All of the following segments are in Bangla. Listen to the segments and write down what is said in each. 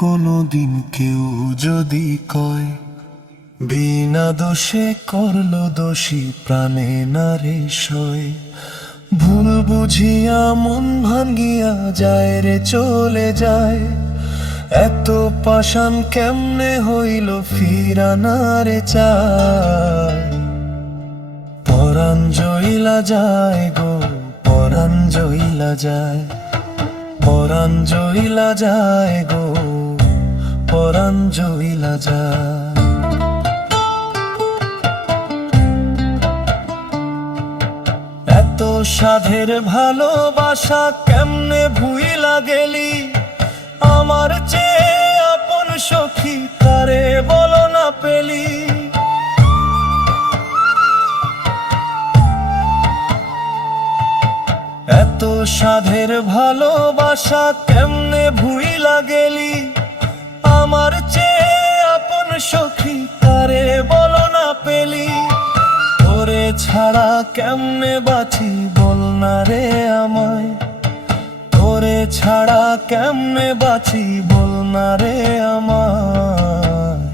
কোনোদিন কেউ যদি কয় বিনা দোষে করলো দোষী প্রাণে নারে সয়, ভুল বুঝিয়া মন ভাঙ্গিয়া যায় রে চলে যায়। এত পাষাণ কেমনে হইল ফিরা না রে চায়। পরাণ জইলা যায় গো পরাণ জইলা যায়, পরাণ জইলা যায় গো পরাণ জইলা যায়। এত সাধের ভালোবাসা কেমনে ভুইলা গেলি, আমার চেয়ে আপন সখী তারে বলো না পেলি। এত সাধের ভালোবাসা কেমনে ভুইলা গেলি, আমার চেয়ে আপন সখী তারে বলো না পেলি। তোরে ছাড়া কেমনে বাঁচি বল না রে আমায়, তোরে ছাড়া কেমনে বাঁচি বল না রে আমায়।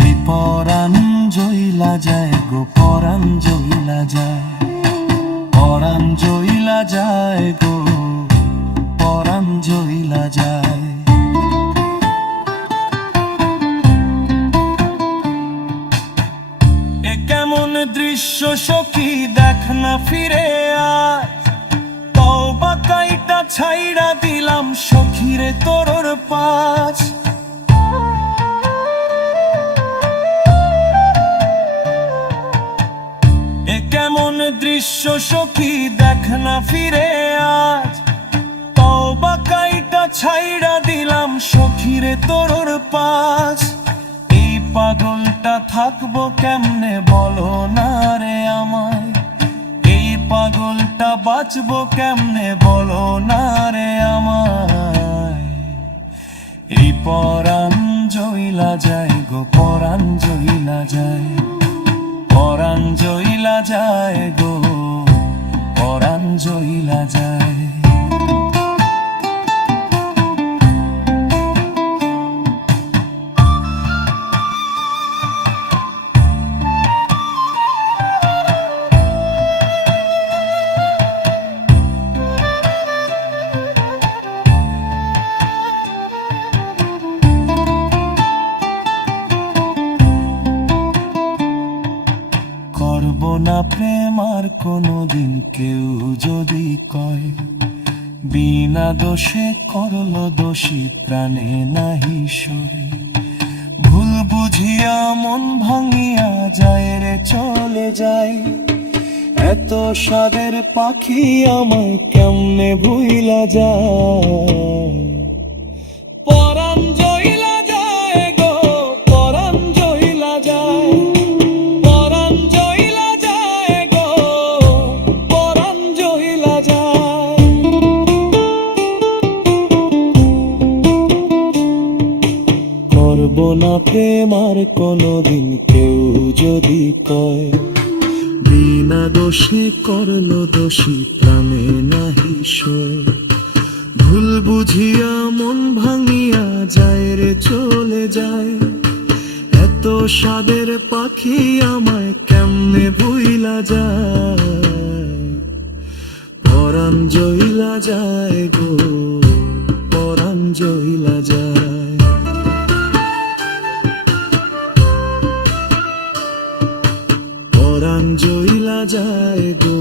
এই পরাণ জইলা যায় গো পরাণ জইলা যায়, পরাণ জইলা যায় গো পরাণ জইলা যায়। এ কেমন দৃশ্য সখী দেখ না ফিরে আজ, তওবা কাইটা ছাইড়া দিলাম সখীরে তোর পাশ। এ কেমন দৃশ্য সখী দেখ না ফিরে আজ, তওবা কাইটা ছাইড়া দিলাম সখীরে তোর পাশ। এই পাগলটা থাকবো কেমনে বলো না রে আমায়, এই পাগলটা বাঁচবো কেমনে বলো না রে আমায়। এই পরাণ জইলা যায় গো পরাণ জইলা যায়, পরাণ জইলা যায় গো পরাণ জইলা যায়। করব না প্রেম আর কোনোদিন কেউ যদি কয়, বিনা দোষে করলো দোষী প্রাণে নাহি সয়। ভুল বুঝিয়া মন ভাঙিয়া যায় রে চলে যায়, এত সাদের পাখি আমায় কেমনে ভুইলা যায়। পরাণ জইলা যায় গো পরাণ জইলা যায়, পরাণ জইলা যায় গো পরাণ জইলা যায়। করব না প্রেম আর কোনোদিন কেউ যদি কয়, বিনা দোষে করলো দোষী প্রাণে নাহি সয়। ভুল বুঝিয়া মন ভাঙিয়া যায় রে চলে যায়, এত সাদের পাখি আমায় কেমনে ভুইলা যায়। পরাণ জইলা যায় গো পরাণ জইলা যায়, পরাণ জইলা যায় গো